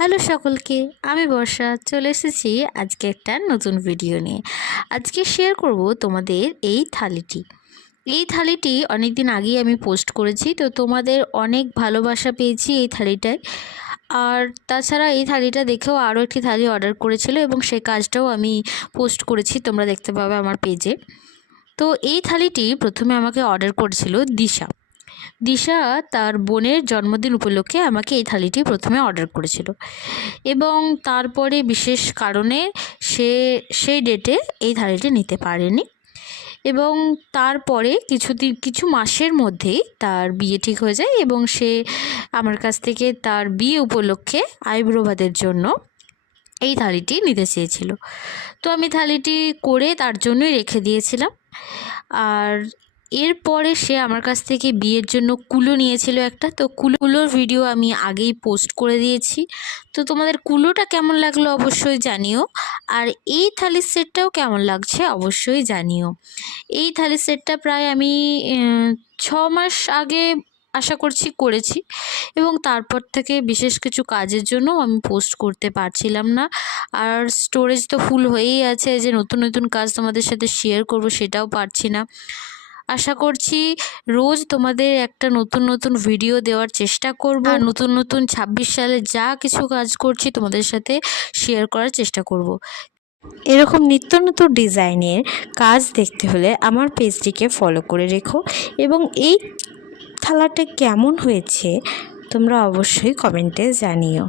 Hello সকলকে, আমি বর্ষা চলে এসেছি আজকে একটা নতুন ভিডিও নিয়ে। আজকে শেয়ার করব তোমাদের এই থালিটি অনেক দিন আগেই আমি পোস্ট করেছি, তো তোমাদের অনেক ভালোবাসা পেয়েছি এই থালিটায়। আর তাছাড়া এই থালিটা দেখেও আরও একটি থালি অর্ডার করেছিল এবং সেই কাজটাও আমি পোস্ট করেছি, তোমরা দেখতে পাবে আমার পেজে। তো এই থালিটি প্রথমে আমাকে অর্ডার করেছিল দিশা। দিশা তার বোনের জন্মদিন উপলক্ষে আমাকে এই থালিটি প্রথমে অর্ডার করেছিল এবং তারপরে বিশেষ কারণে সে সেই ডেটে এই থালিটি নিতে পারেনি এবং তারপরে কিছু মাসের মধ্যেই তার বিয়ে ঠিক হয়ে যায় এবং সে আমার কাছ থেকে তার বিয়ে উপলক্ষে আইব্রো ভাতের জন্য এই থালিটি নিতে চেয়েছিল। তো আমি থালিটি করে তার জন্যই রেখে দিয়েছিলাম। আর এরপরে সে আমার কাছ থেকে বিয়ের জন্য কুলো নিয়েছিল একটা, তো কুলোর ভিডিও আমি আগেই পোস্ট করে দিয়েছি। তো তোমাদের কুলোটা কেমন লাগলো অবশ্যই জানিও, আর এই থালির সেটটাও কেমন লাগছে অবশ্যই জানিও। এই থালির সেটটা প্রায় আমি 6 মাস আগে আশা করছি করেছি এবং তারপর থেকে বিশেষ কিছু কাজের জন্য আমি পোস্ট করতে পারছিলাম না। আর স্টোরেজ তো ফুল হয়েই আছে, যে নতুন নতুন কাজ তোমাদের সাথে শেয়ার করব সেটাও পারছি না। আশা করছি রোজ তোমাদের একটা নতুন নতুন ভিডিও দেওয়ার চেষ্টা করব, আর নতুন নতুন 26 সালে যা কিছু কাজ করছি তোমাদের সাথে শেয়ার করার চেষ্টা করব। এরকম নিত্য নতুন ডিজাইনের কাজ দেখতে হলে আমার পেজটিকে ফলো করে রেখো এবং এই থালাটা কেমন হয়েছে তোমরা অবশ্যই কমেন্টে জানিও।